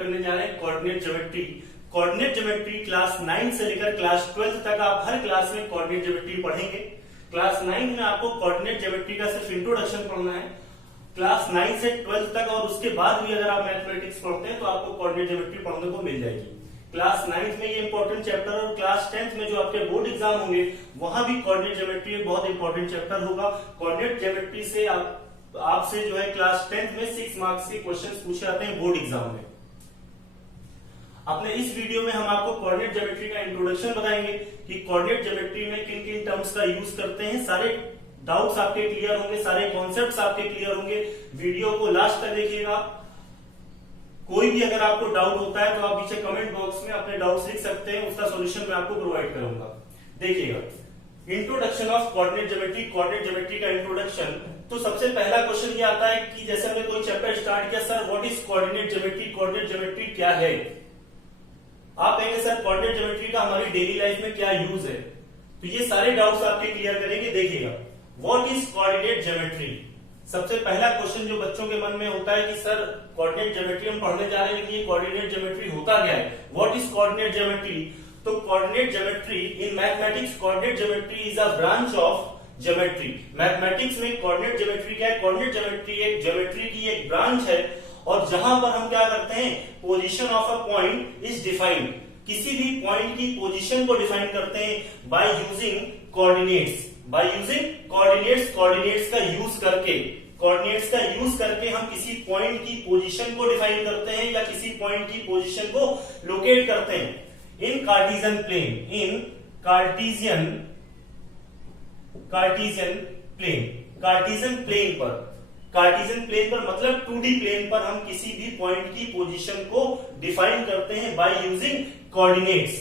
करने जा रहे हैं coordinate geometry. Coordinate geometry class 9 से लेकर क्लास 12 तक आप हर क्लास में कोऑर्डिनेट ज्योमेट्री पढ़ेंगे। क्लास 9 में आपको कोऑर्डिनेट ज्योमेट्री का सिर्फ इंट्रोडक्शन पढ़ना है। क्लास 9 से 12 तक और उसके बाद भी अगर आप मैथमेटिक्स पढ़ते हैं तो आपको कोऑर्डिनेट ज्योमेट्री पढ़ने को मिल जाएगी। क्लास 9th में ये इंपॉर्टेंट चैप्टर और क्लास 10th में जो आपके बोर्ड एग्जाम होंगे वहां भी कोऑर्डिनेट ज्योमेट्री एक बहुत इंपॉर्टेंट चैप्टर होगा। कोऑर्डिनेट ज्योमेट्री से आपसे जो है क्लास 10th में 6 मार्क्स के क्वेश्चंस पूछे जाते हैं बोर्ड एग्जाम में। अपने इस वीडियो में हम आपको कोऑर्डिनेट ज्योमेट्री का इंट्रोडक्शन बताएंगे कि कोऑर्डिनेट ज्योमेट्री में किन किन टर्म्स का यूज करते हैं। सारे डाउट्स आपके क्लियर होंगे, सारे कॉन्सेप्ट्स आपके क्लियर होंगे। वीडियो को लास्ट तक देखिएगा। कोई भी अगर आपको डाउट होता है तो आप नीचे कमेंट बॉक्स में अपने डाउट्स लिख सकते हैं, उसका सॉल्यूशन मैं आपको प्रोवाइड करूंगा। देखिएगा, introduction of coordinate geometry. Coordinate geometry का इंट्रोडक्शन, तो सबसे पहला क्वेश्चन ये आता है कि जैसे हमने कोई चैप्टर स्टार्ट किया, sir what is coordinate geometry, coordinate geometry क्या है। आप कहेंगे सर कोऑर्डिनेट ज्योमेट्री का हमारी डेली लाइफ में क्या यूज है, तो ये सारे डाउट्स आपके क्लियर करेंगे। देखिएगा, व्हाट इज कोऑर्डिनेट ज्योमेट्री। सबसे पहला क्वेश्चन जो बच्चों के मन में होता है कि सर कोऑर्डिनेट ज्योमेट्री हम पढ़ने जा रहे हैं लेकिन ये कोऑर्डिनेट ज्योमेट्री होता क्या है, व्हाट इज कोऑर्डिनेट ज्योमेट्री। तो coordinate geometry in mathematics, coordinate geometry is a branch of geometry. Mathematics में कोऑर्डिनेट ज्योमेट्री क्या है, कोऑर्डिनेट ज्योमेट्री एक ज्योमेट्री की एक ब्रांच है और जहां पर हम क्या करते हैं, position of a point is defined. किसी भी पॉइंट की पोजीशन को डिफाइन करते हैं by using coordinates, by using coordinates. Coordinates का यूज करके, कोऑर्डिनेट्स का यूज करके हम किसी पॉइंट की पोजीशन को डिफाइन करते हैं या किसी पॉइंट की पोजीशन को लोकेट करते हैं। इन Cartesian plane, in Cartesian plane, Cartesian plane पर, कार्टेशियन प्लेन पर मतलब 2D प्लेन पर हम किसी भी पॉइंट की पोजीशन को डिफाइन करते हैं बाय यूजिंग कोऑर्डिनेट्स।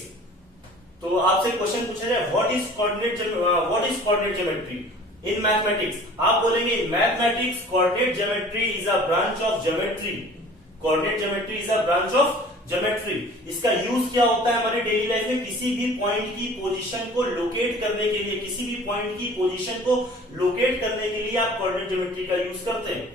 तो आपसे क्वेश्चन पूछा जाए what is coordinate geometry in mathematics, आप बोलेंगे mathematics coordinate geometry is a branch of geometry. Coordinate geometry is a branch of geometry. इसका यूज क्या होता है हमारे डेली लाइफ में, किसी भी पॉइंट की पोजीशन को लोकेट करने के लिए, किसी भी पॉइंट की पोजीशन को लोकेट करने के लिए आप कोऑर्डिनेट ज्योमेट्री का यूज करते हैं।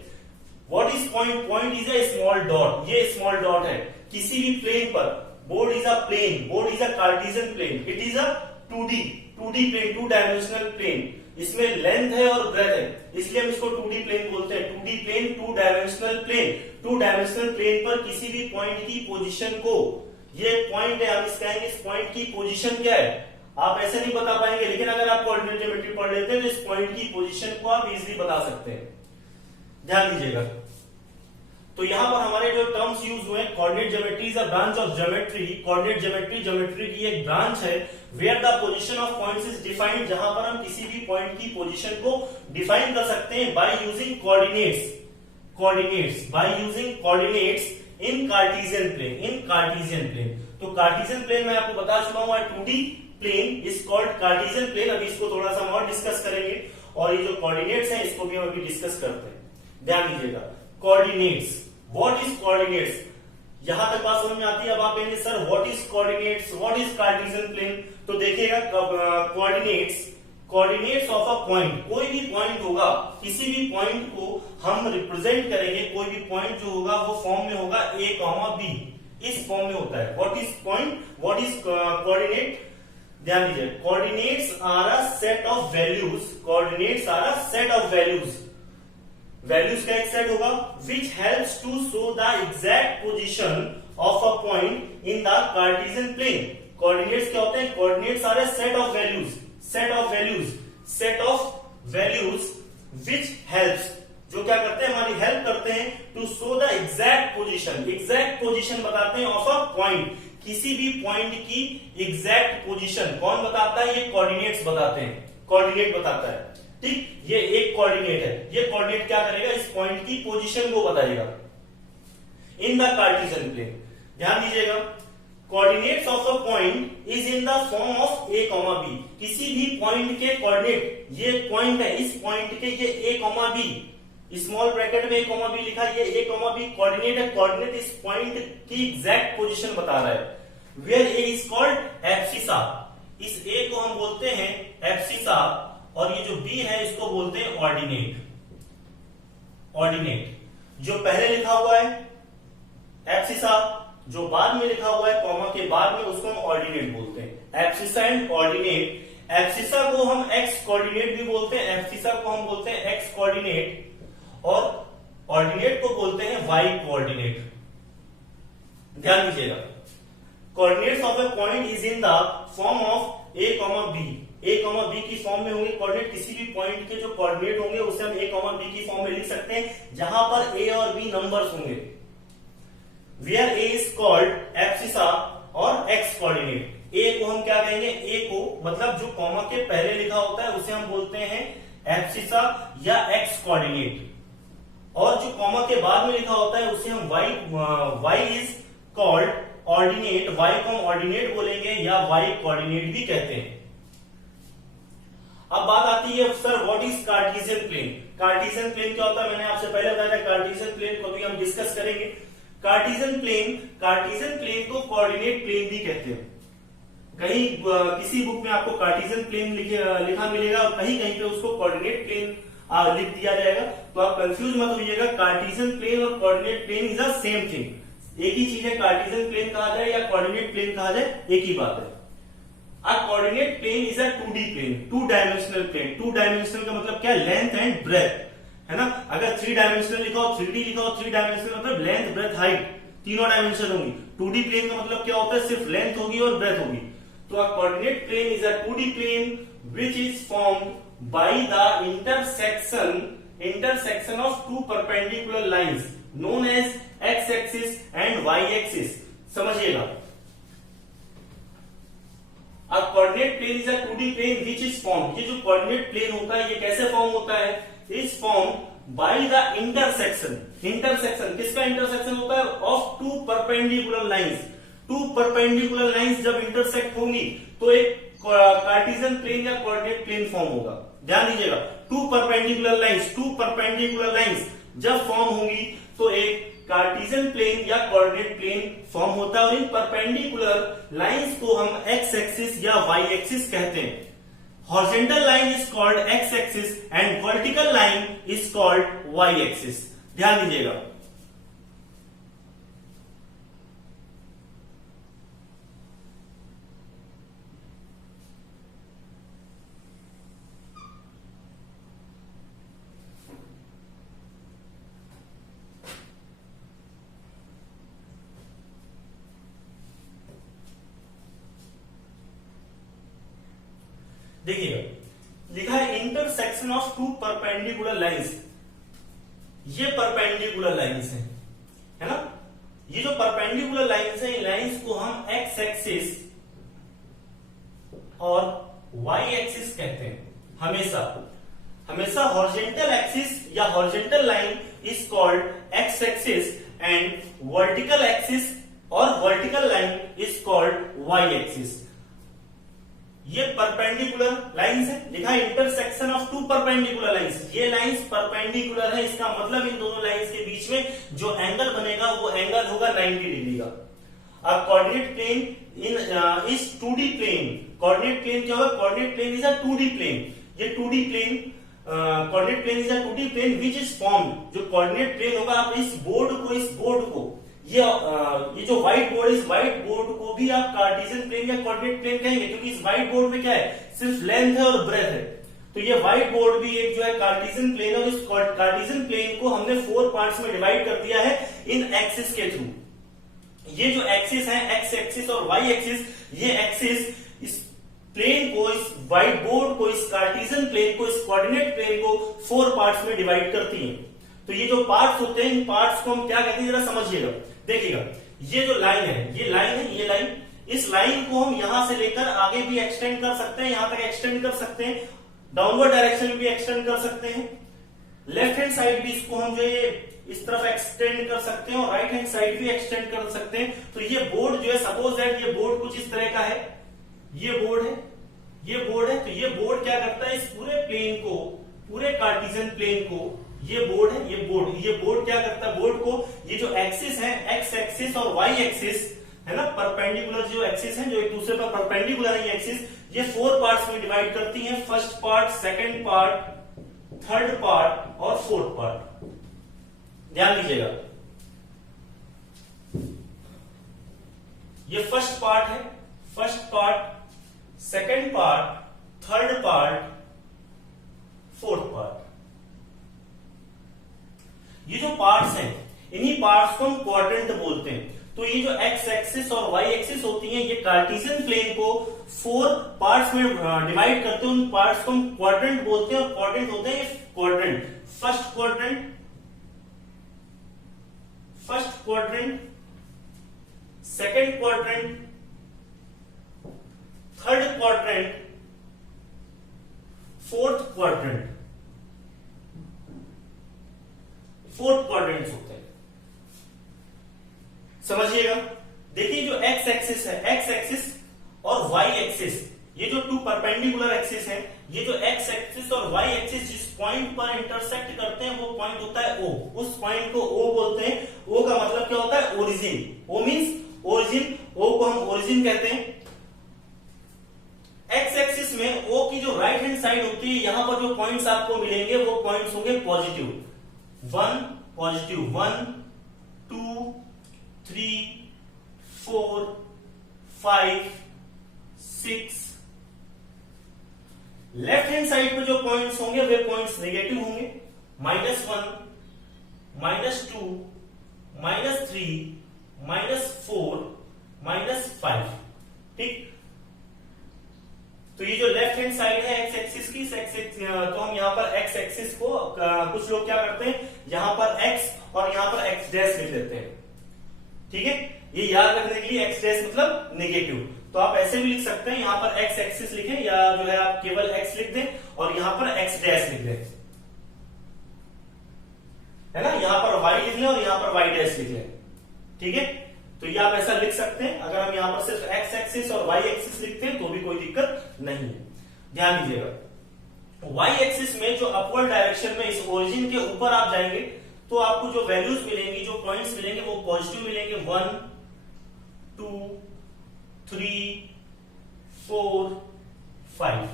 What is point, point is a small dot, ये स्मॉल डॉट है किसी भी प्लेन पर। Board is a plane, board is a Cartesian plane, it is a 2D plane, 2 dimensional plane. इसमें लेंथ है और ब्रेथ है, इसलिए हम इसको 2D प्लेन बोलते हैं। 2D plane, 2 dimensional plane. 2 dimensional plane पर किसी भी पॉइंट की पोजीशन को, ये पॉइंट है, हम इसका इस पॉइंट की पोजीशन क्या है आप ऐसे नहीं बता पाएंगे, लेकिन अगर आप कोऑर्डिनेट ज्योमेट्री पढ़ लेते हैं तो इस पॉइंट की पोजीशन को आप इजीली बता सकते हैं। ध्यान दीजिएगा, तो यहां पर हमारे जो टर्म्स यूज हुए, coordinate geometry is a branch of geometry. Coordinate geometry geometry की एक ब्रांच है where the position of points is defined, जहां पर हम किसी भी पॉइंट की पोजीशन को डिफाइन कर सकते हैं by using coordinates, by using coordinates in Cartesian plane, in Cartesian plane. तो कार्टेशियन प्लेन मैं आपको बता चुका हूं, 2D plane is called Cartesian plane. अभी इसको थोड़ा सा और डिस्कस करेंगे और ये जो कोऑर्डिनेट्स हैं इसको भी हम अभी डिस्कस करते हैं। ध्यान दीजिएगा, कोऑर्डिनेट्स, व्हाट इज कोऑर्डिनेट्स, यहां तक बात समझ में आती है। अब आप कहेंगे sir what is coordinates, what is Cartesian plane. तो देखिएगा, कोऑर्डिनेट्स ऑफ अ पॉइंट, कोई भी पॉइंट होगा, किसी भी पॉइंट को हम रिप्रेजेंट करेंगे, कोई भी पॉइंट जो होगा वो फॉर्म में होगा a, b, इस फॉर्म में होता है। What is point, what is coordinate. ध्यान दीजिए, coordinates are a set of values, coordinates are a set of values, values का एक सेट होगा which helps to show the exact position of a point in the Cartesian plane. Coordinates क्या होते हैं, coordinates are a set of values, set of values, set of values which helps, जो क्या करते हैं हमारी हेल्प करते हैं to show the exact position, exact position बताते हैं ऑफ अ पॉइंट, किसी भी पॉइंट की एग्जैक्ट पोजीशन कौन बताता है, ये कोऑर्डिनेट्स बताते हैं, कोऑर्डिनेट बताता है। ठीक, ये एक कोऑर्डिनेट है, ये कोऑर्डिनेट क्या करेगा, इस पॉइंट की पोजीशन को बताएगा इन द कार्टेशियन प्लेन। ध्यान दीजिएगा, coordinates of a point is in the form of a, b। किसी भी पॉइंट के कोऑर्डिनेट, ये पॉइंट है, इस पॉइंट के ये a, b, स्मॉल ब्रैकेट में a, b लिखा, ये a, b कोऑर्डिनेट है। कोऑर्डिनेट इस पॉइंट की एग्जैक्ट पोजीशन बता रहा है। Where a is called abscissa, इस a को हम बोलते हैं एब्सिसा और ये जो b है इसको बोलते हैं ऑर्डिनेट। ऑर्डिनेट जो पहले लिखा हुआ है एब्सिसा, जो बाद में लिखा हुआ है कॉमा के बाद में, उसको हम ऑर्डिनेट बोलते हैं। एब्सिसा एंड ऑर्डिनेट, एब्सिसा को हम एक्स कोऑर्डिनेट भी बोलते हैं, एब्सिसा को हम बोलते हैं एक्स कोऑर्डिनेट, और ऑर्डिनेट को बोलते हैं वाई कोऑर्डिनेट। ध्यान दीजिएगा, coordinates of a point is in the form of a comma b, a comma b की फॉर्म में होंगे कोऑर्डिनेट। किसी भी पॉइंट के जो कोऑर्डिनेट होंगे उसे हम ए कॉमा बी की फॉर्म में लिख सकते हैं, जहां पर ए और बी नंबर्स होंगे। Where a is called abscissa और एक्स कोऑर्डिनेट। ए को हम क्या कहेंगे, ए को मतलब जो कॉमा के पहले लिखा होता है उसे हम बोलते हैं एब्सिसा या एक्स कोऑर्डिनेट, और जो कॉमा के बाद में लिखा होता है उसे हम y is called ordinate, y को हम ऑर्डिनेट बोलेंगे या वाई कोऑर्डिनेट भी कहते हैं। अब बात आती है sir what is Cartesian plane. Cartesian plane क्या होता है, मैंने आपसे पहले बताया कार्टेशियन प्लेन को भी हम डिस्कस करेंगे। कार्टेशियन प्लेन को कोऑर्डिनेट प्लेन भी कहते हैं। कहीं किसी बुक में आपको कार्टेशियन प्लेन लिखा मिलेगा और कहीं कहीं पे उसको कोऑर्डिनेट प्लेन लिख दिया जाएगा, तो आप कंफ्यूज मत होइएगा। कार्टेशियन प्लेन और coordinate plane is the same thing, एक ही चीज है। कार्टेशियन प्लेन कहा जाए या कोऑर्डिनेट प्लेन कहा जाए, एक ही बात है। A coordinate plane is a 2D plane, two dimensional plane. Two dimensional का मतलब क्या, लेंथ एंड ब्रेथ, है ना। अगर 3 डायमेंशनल लिखा हो, 3D लिखा हो, 3 डायमेंशनल मतलब लेंथ ब्रेथ हाइट तीनों डायमेंशन होंगी। 2D प्लेन का मतलब क्या होता है, सिर्फ लेंथ होगी और ब्रेथ होगी। तो a coordinate plane is a 2D plane which is formed by the intersection of two perpendicular lines known as x axis and y axis। समझिएगा, अब coordinate plane is a 2D plane which is form, ये जो coordinate plane होता है ये कैसे form होता है, is form by the intersection. Intersection किसका इंटरसेक्शन होता है, of two perpendicular lines. Two perpendicular lines जब इंटरसेक्ट होंगी तो एक कार्टेशियन प्लेन या कोऑर्डिनेट प्लेन फॉर्म होगा। ध्यान दीजिएगा, टू परपेंडिकुलर लाइंस जब फॉर्म होंगी तो एक कार्टेशियन प्लेन या कोऑर्डिनेट प्लेन फॉर्म होता है, और इन परपेंडिकुलर लाइंस को हम एक्स एक्सिस या वाई एक्सिस कहते हैं। Horizontal line is called x axis and vertical line is called Y axis. ध्यान दीजिएगा, देखिएगा लिखा है intersection of two perpendicular lines. ये परपेंडिकुलर लाइंस है ना। ये जो परपेंडिकुलर लाइंस है, इन लाइंस को हम एक्स एक्सिस और वाई एक्सिस कहते हैं। हमेशा हॉरिजॉन्टल एक्सिस या horizontal line is called x axis and vertical axis और vertical line is called Y axis. ये परपेंडिकुलर लाइंस है, लिखा है intersection of two perpendicular lines. ये लाइंस परपेंडिकुलर है, इसका मतलब इन दोनों लाइंस के बीच में जो एंगल बनेगा वो एंगल होगा 90 डिग्री का। अब coordinate plane is 2D plane. Coordinate plane क्या होगा, coordinate plane is a 2D plane. ये 2D plane, coordinate plane is a 2D plane which is formed. जो कोऑर्डिनेट प्लेन होगा, आप इस बोर्ड को ये जो व्हाइट बोर्ड, इस व्हाइट बोर्ड को भी आप कार्टेशियन प्लेन या कोऑर्डिनेट प्लेन कहेंगे, क्योंकि इस व्हाइट बोर्ड में क्या है, सिर्फ लेंथ है और ब्रेथ है। तो ये व्हाइट बोर्ड भी एक जो है कार्टेशियन प्लेन है, और इस कार्टेशियन प्लेन को हमने 4 पार्ट्स में डिवाइड कर दिया है इन एक्सिस के थ्रू। ये जो एक्सिस है, एक्स एक्सिस और वाई एक्सिस, ये एक्सिस इस प्लेन को, इस व्हाइट बोर्ड को, इस कार्टेशियन प्लेन को, इस कोऑर्डिनेट प्लेन को 4 पार्ट्स में डिवाइड करती है। तो ये जो पार्ट्स होते हैं, इन पार्ट्स को हम क्या कहते हैं, जरा समझिएगा। देखिएगा, ये जो लाइन है, ये लाइन, इस लाइन को हम यहां से लेकर आगे भी एक्सटेंड कर सकते हैं, यहां तक एक्सटेंड कर सकते हैं, डाउनवर्ड डायरेक्शन में भी एक्सटेंड कर सकते हैं। लेफ्ट हैंड साइड भी इसको हम जो है इस तरफ एक्सटेंड कर सकते हैं, और राइट हैंड साइड भी एक्सटेंड कर सकते हैं। तो ये बोर्ड जो है, सपोज दैट ये बोर्ड कुछ इस तरह का है, ये बोर्ड है, तो ये बोर्ड क्या करता है, इस पूरे प्लेन को, पूरे कार्टेशियन प्लेन को, ये बोर्ड है, ये बोर्ड क्या करता है, बोर्ड को ये जो एक्सिस है, एक्स एक्सिस और वाई एक्सिस है ना, परपेंडिकुलर जो एक्सिस है, जो एक दूसरे पर परपेंडिकुलर है, ये एक्सिस, ये 4 पार्ट्स में डिवाइड करती है। First part, second part, third part और फोर्थ पार्ट। ध्यान दीजिएगा, ये फर्स्ट पार्ट है, first part, second part, third part, fourth part. ये जो पार्ट्स हैं, इन्हीं पार्ट्स को हम क्वाड्रेंट बोलते हैं। तो ये जो एक्स एक्सिस और वाई एक्सिस होती हैं, ये कार्टेशियन प्लेन को 4 पार्ट्स में डिवाइड करते हैं। उन पार्ट्स को हम क्वाड्रेंट बोलते हैं, और क्वाड्रेंट होते हैं quadrant, first quadrant, first quadrant, second quadrant, third quadrant, fourth quadrant, fourth quadrants होते हैं। समझिएगा, देखिए जो एक्स एक्सिस है, एक्स एक्सिस और वाई एक्सिस, ये जो 2 परपेंडिकुलर एक्सिस है, ये जो एक्स एक्सिस और वाई एक्सिस जिस पॉइंट पर इंटरसेक्ट करते हैं वो पॉइंट होता है ओ। उस पॉइंट को ओ बोलते हैं। ओ का मतलब क्या होता है? ओरिजिन। ओ मींस ओरिजिन, ओ को हम ओरिजिन कहते हैं। एक्स एक्सिस में ओ की जो राइट हैंड साइड होती है, यहां पर जो पॉइंट्स आपको मिलेंगे वो पॉइंट्स होंगे positive. 1 positive, 1 2 3 4 5 6। Left hand side पे जो पॉइंट्स होंगे वे पॉइंट्स नेगेटिव होंगे। -1 -2 -3 -4 -5। ठीक, तो ये जो लेफ्ट हैंड साइड है एक्स एक्सिस की, तो हम यहाँ पर एक्स एक्सिस को कुछ लोग क्या करते हैं, यहां पर एक्स और यहां पर एक्स डैश लिख देते हैं। ठीक है, ये याद रखने के लिए एक्स डैश मतलब नेगेटिव। तो आप ऐसे भी लिख सकते हैं, यहां पर एक्स एक्सिस लिखें, या जो है आप केवल एक्स लिख दें और यहां पर एक्स डैश लिख दें, है ना। यहां पर वाई लिख लें और यहां पर वाई डैश लिख लें। ठीक है, तो ये आप ऐसा लिख सकते हैं। अगर हम यहां पर सिर्फ एक्स एक्सिस और वाई एक्सिस लिखते हैं तो भी कोई दिक्कत नहीं है। ध्यान दीजिएगा, वाई एक्सिस में जो अपवर्ड डायरेक्शन में इस ओरिजिन के ऊपर आप जाएंगे तो आपको जो वैल्यूज मिलेंगी, जो पॉइंट्स मिलेंगे वो पॉजिटिव मिलेंगे। 1 2 3 4 5।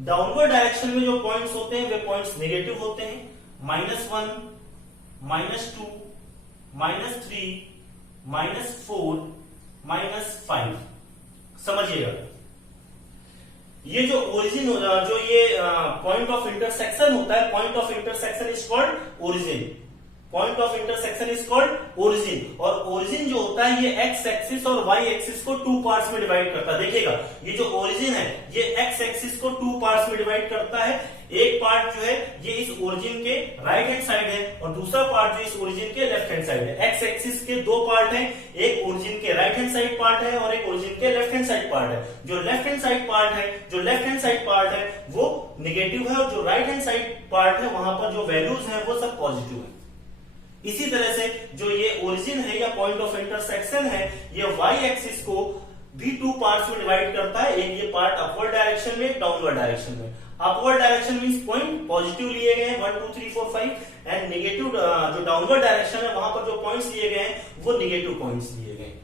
डाउनवर्ड डायरेक्शन में जो पॉइंट्स होते हैं वे पॉइंट्स नेगेटिव होते हैं। -1 -2 -3 -4 -5। समझिएगा, ये जो ओरिजिन जो ये पॉइंट ऑफ इंटरसेक्शन होता है, point of intersection is called origin. Point of intersection is called origin. और ओरिजिन जो होता है ये एक्स एक्सिस और वाई एक्सिस को 2 पार्ट्स में डिवाइड करता है। देखिएगा, ये जो ओरिजिन है ये एक्स एक्सिस को 2 पार्ट्स में डिवाइड करता है। एक पार्ट जो है ये इस ओरिजिन के राइट हैंड साइड है और दूसरा पार्ट जो इस ओरिजिन के लेफ्ट हैंड साइड है। एक्स एक्सिस के 2 पार्ट हैं, एक ओरिजिन के राइट हैंड साइड पार्ट है और एक ओरिजिन के लेफ्ट हैंड साइड पार्ट है। जो लेफ्ट हैंड साइड पार्ट है, वो नेगेटिव है, और जो राइट हैंड साइड पार्ट है वहां पर जो वैल्यूज है वो सब पॉजिटिव है। इसी तरह से जो ये ओरिजिन है या पॉइंट ऑफ इंटरसेक्शन है, ये वाई एक्सिस को भी 2 पार्ट्स में डिवाइड करता है। एक ये पार्ट अपवर्ड डायरेक्शन में, डाउनवर्ड डायरेक्शन में। Upward direction means point positive लिए गए हैं 1 2 3 4 5, एंड नेगेटिव जो डाउनवर्ड डायरेक्शन है वहां पर जो पॉइंट्स लिए गए हैं वो नेगेटिव पॉइंट्स लिए गए हैं।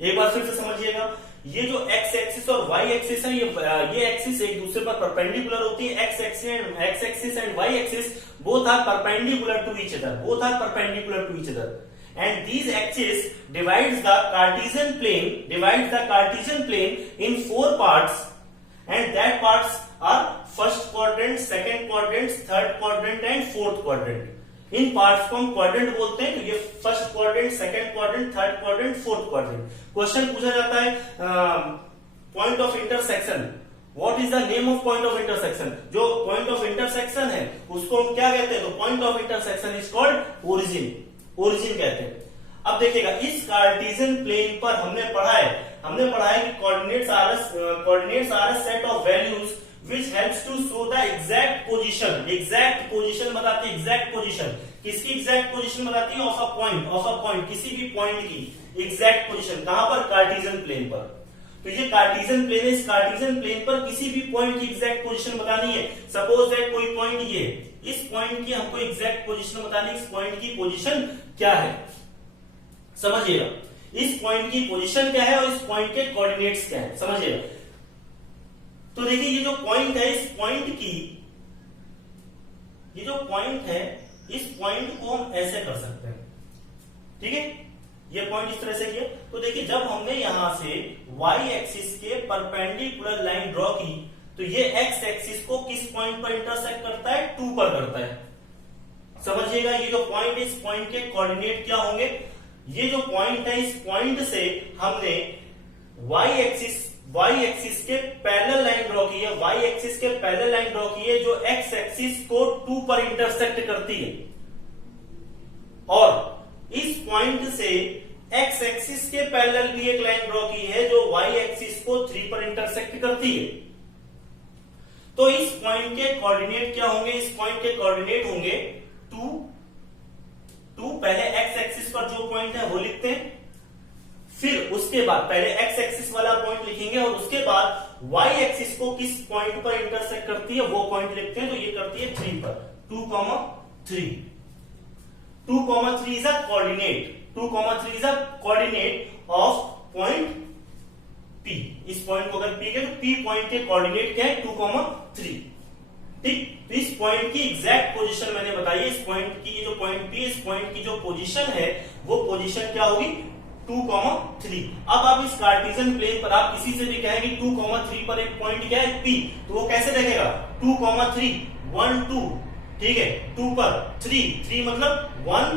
एक बार फिर से समझिएगा, ये जो एक्स एक्सिस और वाई एक्सिस है, ये एक्सिस एक दूसरे पर परपेंडिकुलर होती है। X axis and Y axis both are perpendicular to each other, both are perpendicular to each other, and these axes divides the Cartesian plane in 4 parts, and that parts are first quadrant, second quadrant, third quadrant and fourth quadrant। In parts को हम quadrant बोलते हैं। तो ये first quadrant, second quadrant, third quadrant, fourth quadrant. Question पूछा जाता है point of intersection, what is the name of point of intersection. जो पॉइंट ऑफ इंटरसेक्शन है उसको हम क्या कहते हैं? तो point of intersection is called origin, origin कहते हैं। अब देखिएगा, इस कार्टेशियन प्लेन पर हमने पढ़ा है कि coordinates are a set of values which helps to show the exact position बताती है। एग्जैक्ट पोजीशन किसकी? एग्जैक्ट पोजीशन बताती है ऑफ अ पॉइंट, किसी भी पॉइंट की एग्जैक्ट पोजीशन। कहां पर? कार्टेशियन प्लेन पर। तो ये कार्टेशियन प्लेन है, इस कार्टेशियन प्लेन पर किसी भी पॉइंट की एग्जैक्ट पोजीशन बतानी है। सपोज दैट कोई पॉइंट ये, इस पॉइंट की हमको एग्जैक्ट पोजीशन बतानी है। इस पॉइंट की पोजीशन क्या है, समझिएगा। इस पॉइंट की पोजीशन क्या है और इस पॉइंट के कोऑर्डिनेट्स क्या है, समझिएगा। तो देखिए, ये जो पॉइंट है, इस पॉइंट की, ये जो पॉइंट है, इस पॉइंट को हम ऐसे कर सकते हैं। ठीक है, ये पॉइंट इस तरह से किया। तो देखिए जब हमने यहां से y एक्सिस के परपेंडिकुलर लाइन ड्रॉ की तो ये x एक्सिस को किस पॉइंट पर इंटरसेक्ट करता है, 2 पर करता है। समझिएगा ये जो पॉइंट है, इस पॉइंट के कोऑर्डिनेट क्या होंगे, ये जो पॉइंट है इस पॉइंट से हमने y एक्सिस के पैरेलल लाइन ड्रॉ की है, y एक्सिस के पैरेलल लाइन ड्रॉ की है जो x एक्सिस को 2 पर इंटरसेक्ट करती है, और इस पॉइंट से x एक्सिस के पैरेलल भी एक लाइन ड्रॉ की है जो y एक्सिस को 3 पर इंटरसेक्ट करती है। तो इस पॉइंट के कोऑर्डिनेट क्या होंगे, इस पॉइंट के कोऑर्डिनेट होंगे 2, पहले x एक्सिस पर जो पॉइंट है वो लिखते हैं, फिर उसके बाद पहले x एक्सिस वाला पॉइंट लिखेंगे और उसके बाद y एक्सिस को किस पॉइंट पर इंटरसेक्ट करती है वो पॉइंट लिखते हैं। तो ये करती है 3 पर, 2,3 is a coordinate, 2,3 is a coordinate of point P। इस पॉइंट को अगर P के तो P पॉइंट के कोऑर्डिनेट क्या है, 2,3। ठीक, तो इस पॉइंट की एग्जैक्ट पोजीशन मैंने बताई है। इस पॉइंट की ये जो पॉइंट P, इस पॉइंट की जो पोजीशन है वो पोजीशन क्या होगी, 2,3। अब आप इस कार्टेशियन प्लेन पर आप किसी से भी कहेंगे 2,3 पर एक पॉइंट क्या है P, तो वो कैसे देखेगा, 2,3 1 2, ठीक है, 2 पर 3 मतलब 1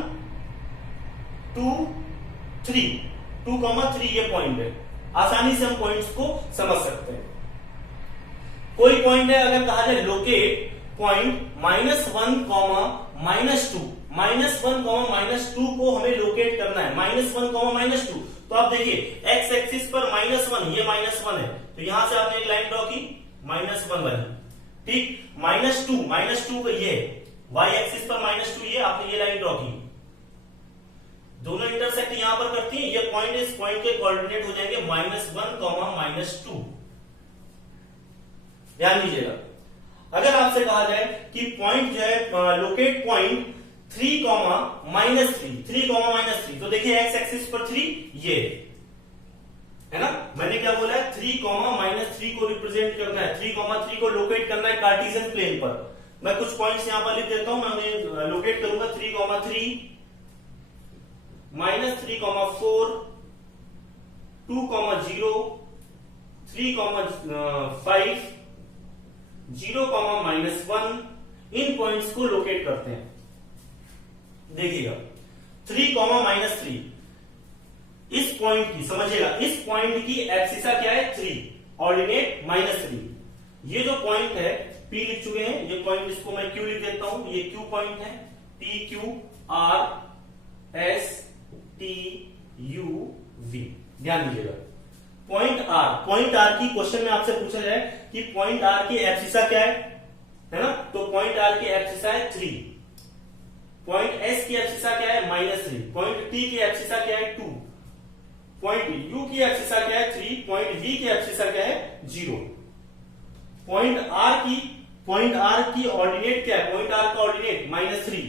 2 3, 2,3 ये पॉइंट है। आसानी से हम पॉइंट्स को समझ सकते हैं। कोई पॉइंट है अगर कहा जाए लोकेट पॉइंट -1, -2, -1, -2 को हमें लोकेट करना है, -1, -2। तो आप देखिए x एक्सिस पर -1, ये -1 है, तो यहां से आपने एक लाइन ड्रॉ की -1 वाली, ठीक, -2 ये y एक्सिस पर -2, ये आपने ये लाइन ड्रॉ की, दोनों इंटरसेक्ट यहां पर करती है, ये पॉइंट इस पॉइंट के कोऑर्डिनेट हो जाएंगे -1, -2। ध्यान दीजिएगा, अगर आपसे कहा जाए कि पॉइंट जो है लोकेट पॉइंट 3, -3, तो देखिए x एक्सिस पर 3 ये है ना, मैंने क्या बोला है, 3, -3 को रिप्रेजेंट करना है, 3, को लोकेट करना है कार्टेशियन प्लेन पर। मैं कुछ पॉइंट्स यहां पर लिख देता हूं, मैं उन्हें लोकेट करूंगा, 3, -3, -3, 4, 2, 0, 3, 5, 0, -1, इन पॉइंट्स को लोकेट करते हैं। देखिएगा 3, -3, इस पॉइंट की समझिएगा, इस पॉइंट की एब्सिसा क्या है, 3, ऑर्डिनेट -3। ये जो पॉइंट है P लिख चुके हैं, ये पॉइंट इसको मैं Q लिख देता हूं, ये Q पॉइंट है, PQ R S T U V। ध्यान दीजिएगा, पॉइंट R की क्वेश्चन में आपसे पूछा जाए कि पॉइंट R की एब्सिसा क्या है ना, तो पॉइंट R की एब्सिसा है 3, पॉइंट S की एब्सिसा क्या है, -3, पॉइंट T की एब्सिसा क्या है 2, पॉइंट U की एब्सिसा क्या है 3, पॉइंट V की एब्सिसा क्या है 0। पॉइंट R की ऑर्डिनेट क्या है, पॉइंट R का ऑर्डिनेट -3,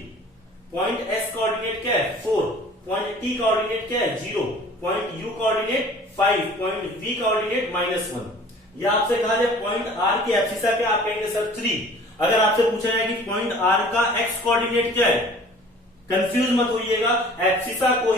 पॉइंट S का ऑर्डिनेट क्या है 4, पॉइंट T का ऑर्डिनेट क्या है 0, पॉइंट U का ऑर्डिनेट 5, पॉइंट V का ऑर्डिनेट -1। या आपसे कहा जाए पॉइंट R की एब्सिसा क्या, आप कहेंगे सर 3। अगर आपसे पूछा जाए कि पॉइंट R का x कोऑर्डिनेट क्या है, कंफ्यूज मत होइएगा, एब्सिसा को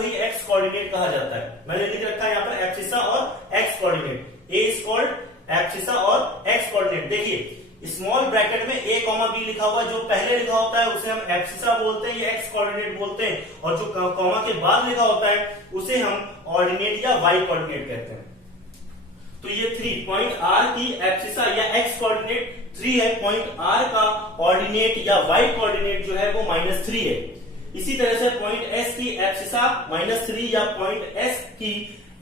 ही x कोऑर्डिनेट कहा जाता है। मैंने लिख रखा है यहाँ पर एब्सिसा और x coordinate, A is called abscissa और x कोऑर्डिनेट। देखिए स्मॉल ब्रैकेट में a, b लिखा हुआ, जो पहले लिखा होता है उसे हम एब्सिसा बोलते हैं या x कोऑर्डिनेट बोलते हैं, और जो कॉमा के बाद लिखा होता है उसे हम ऑर्डिनेट या y कोऑर्डिनेट कहते हैं। तो ये 3 पॉइंट R की एब्सिसा या x कोऑर्डिनेट 3 है, पॉइंट R का ऑर्डिनेट या y कोऑर्डिनेट जो है वो -3 है। इसी तरह से पॉइंट S की एब्सिसा -3 या पॉइंट S की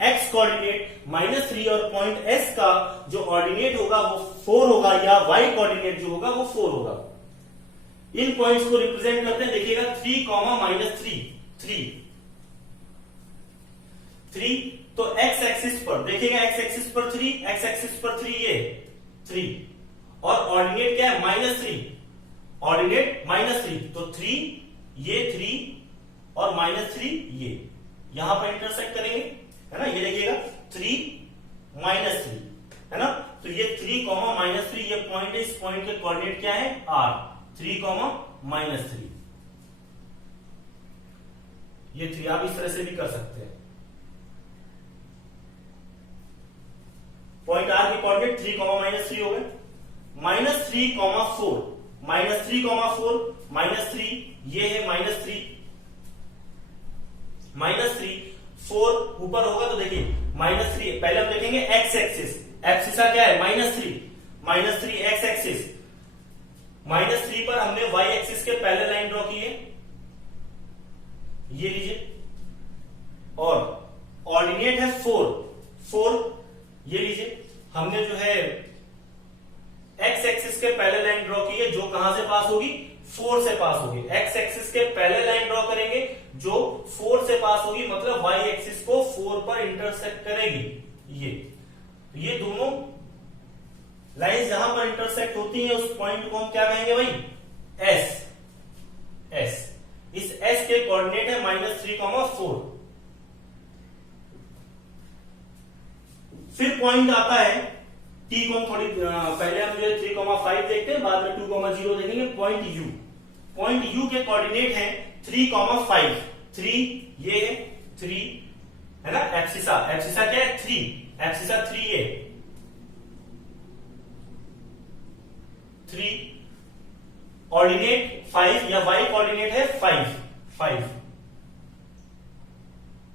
x कोऑर्डिनेट -3 और पॉइंट S का जो ऑर्डिनेट होगा वो 4 होगा या y कोऑर्डिनेट जो होगा वो 4 होगा। इन पॉइंट्स को रिप्रेजेंट करते हैं, देखिएगा 3, -3, 3, तो x एक्सिस पर देखिएगा, x एक्सिस पर 3, x एक्सिस पर 3 ये 3, और ऑर्डिनेट क्या है -3, ऑर्डिनेट -3, तो 3 ये 3 और -3 ये यहां पर इंटरसेक्ट करेंगे, है ना, ये देखिएगा 3, -3, है ना, तो ये 3, -3 ये पॉइंट है, इस पॉइंट के कोऑर्डिनेट क्या है R, 3, -3। ये 3 आप इस तरह से भी कर सकते हैं। पॉइंट आर के कोऑर्डिनेट 3, -3 हो गए। -3, 4, -3, 4, -3, ये है -3, -3, 4 ऊपर होगा तो देखिए -3, पहले हम देखेंगे एक्स एक्सिस, एक्सिसा क्या है -3 एक्स एक्सिस, -3 पर हमने वाई एक्सिस के पैरेलल लाइन ड्रॉ की है, ये लीजिए, और ऑर्डिनेट है 4, ये लीजिए, हमने जो है एक्स एक्सिस के पैरेलल लाइन ड्रॉ की है, जो कहां से पास होगी, 4 से पास होगी। एक्स एक्सिस के पैरेलल लाइन ड्रॉ करेंगे जो 4 से पास होगी, मतलब वाई एक्सिस को 4 पर इंटरसेक्ट करेगी। ये दोनों लाइन जहां पर इंटरसेक्ट होती है उस पॉइंट को हम क्या कहेंगे भाई, एस। इस एस के कोऑर्डिनेट है -3, 4। फिर पॉइंट आता है टी को हम थोड़ी पहले हम जो 3, 5 देखते हैं, बाद में 2, 0 देखेंगे। पॉइंट यू के कोऑर्डिनेट है 3, 5। 3 ये है, 3 है ना, एब्सिसा क्या है 3, एब्सिसा 3 है, 3 ऑर्डिनेट 5 या वाई कोऑर्डिनेट है 5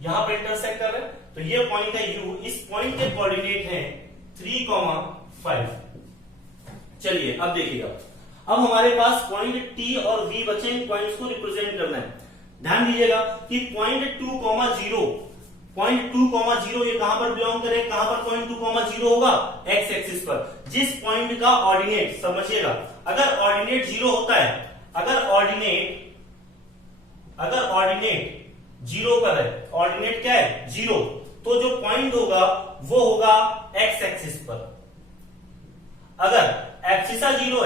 यहां पर इंटरसेक्ट कर रहे हैं, तो ये पॉइंट है यू, इस पॉइंट के कोऑर्डिनेट है 3, 5। चलिए अब देखिएगा, अब हमारे पास पॉइंट टी और वी बचे, इन पॉइंट्स को रिप्रेजेंट करना है। ध्यान दीजिएगा कि पॉइंट 2, 0 ये कहां पर बिलोंग करे, कहां पर पॉइंट 2, 0 होगा, एक्स एक्सिस पर। जिस पॉइंट का ऑर्डिनेट, समझिएगा, अगर ऑर्डिनेट 0 होता है, अगर ऑर्डिनेट 0 पर है, ऑर्डिनेट क्या है 0, तो जो पॉइंट होगा वो होगा एक्स एक्सिस पर। अगर एब्सिसा 0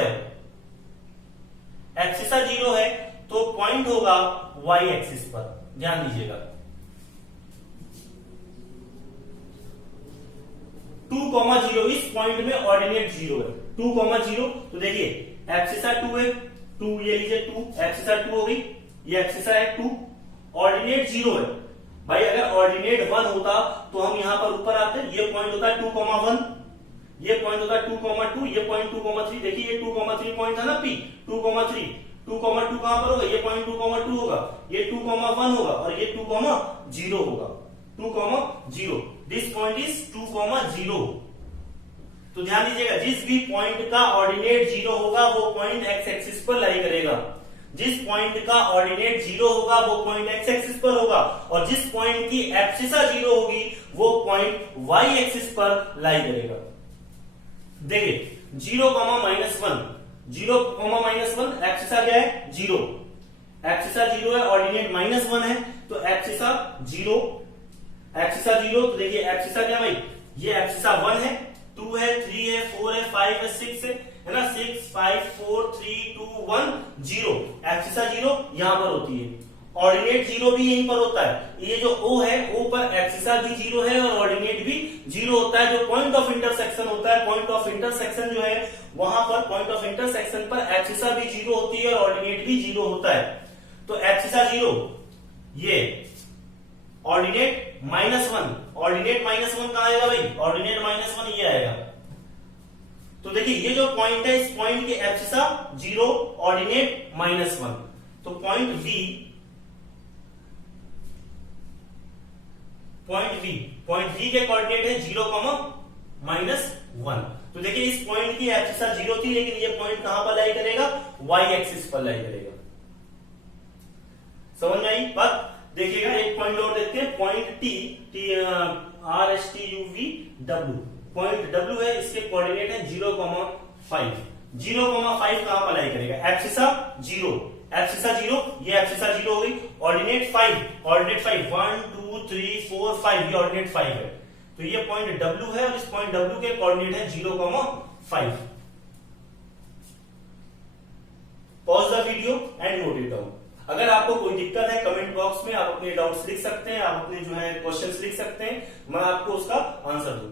है तो पॉइंट होगा वाई एक्सिस पर। ध्यान दीजिएगा, 2, 0 इस पॉइंट में ऑर्डिनेट 0 है, 2, 0, तो देखिए एब्सिसा 2 है, 2 ये लीजिए 2, एब्सिसा 2 हो गई, ये एब्सिसा है 2, ऑर्डिनेट 0 है भाई। अगर ऑर्डिनेट 1 होता तो हम यहां पर ऊपर आते, ये पॉइंट होता है 2, 1, ये पॉइंट होता है 2, 2, ये पॉइंट 2, 3, देखिए ये 2, 3 पॉइंट था ना पी, 2, 3, 2, 2 कहां पर होगा, ये पॉइंट 2, 2 होगा, ये 2, 1 होगा, और ये 2, 0 होगा, 2, 0, दिस पॉइंट इज 2, 0। तो ध्यान दीजिएगा, जिस भी पॉइंट का ऑर्डिनेट 0 होगा वो पॉइंट एक्स एक्सिस पर लाई करेगा, जिस पॉइंट का ऑर्डिनेट 0 होगा वो पॉइंट एक्स एक्सिस पर होगा, और जिस पॉइंट की एब्सिसा 0 होगी वो पॉइंट वाई एक्सिस पर लाई करेगा। देखिए 0, -1, 0, एब्सिसा क्या है 0, एब्सिसा 0 है, ऑर्डिनेट -1 है, तो एब्सिसा 0, तो देखिए एब्सिसा क्या भाई, ये एब्सिसा 1 है, 2 है, 3 है, 4 है, 5 है, 6 है ना, 6, 5, 4, 3, 2, 1, 0, एब्सिसा 0 यहां पर होती है, ऑर्डिनेट 0 भी यहीं पर होता है। ये जो O है, O पर एब्सिसा भी 0 है और ऑर्डिनेट भी 0 होता है। जो पॉइंट ऑफ इंटरसेक्शन होता है, पॉइंट ऑफ इंटरसेक्शन जो है वहां पर पॉइंट ऑफ इंटरसेक्शन पर एब्सिसा भी 0 होती है और ऑर्डिनेट भी 0 होता है। तो एब्सिसा 0, ये ऑर्डिनेट -1, ऑर्डिनेट -1 कहां आएगा भाई, ऑर्डिनेट -1 ये आएगा। तो देखिए ये जो पॉइंट है, इस पॉइंट के एब्सिसा 0, ऑर्डिनेट -1, तो पॉइंट V के कोऑर्डिनेट है 0, -1। तो देखिए इस पॉइंट की एब्सिसा 0 थी, लेकिन ये पॉइंट कहां पर लाई करेगा, वाई एक्सिस पर लाई करेगा। समझ में आई बात? देखिएगा एक पॉइंट और देखते हैं, पॉइंट RSTUVW, पॉइंट W है, इसके कोऑर्डिनेट है 0, 5। 0,5 कहां पर लाई करेगा, एब्सिसा 0, ये एब्सिसा 0 हो गई, ऑर्डिनेट 5, 1, 2, 3, 4, 5, ये ऑर्डिनेट 5 है। तो ये पॉइंट W है और इस पॉइंट W के कोऑर्डिनेट है 0,5। Pause the video and note it down. अगर आपको कोई दिक्कत है कमेंट बॉक्स में आप अपने डाउट्स लिख सकते हैं, आप अपने जो है क्वेश्चंस लिख सकते हैं, मैं आपको उसका आंसर दूंगा।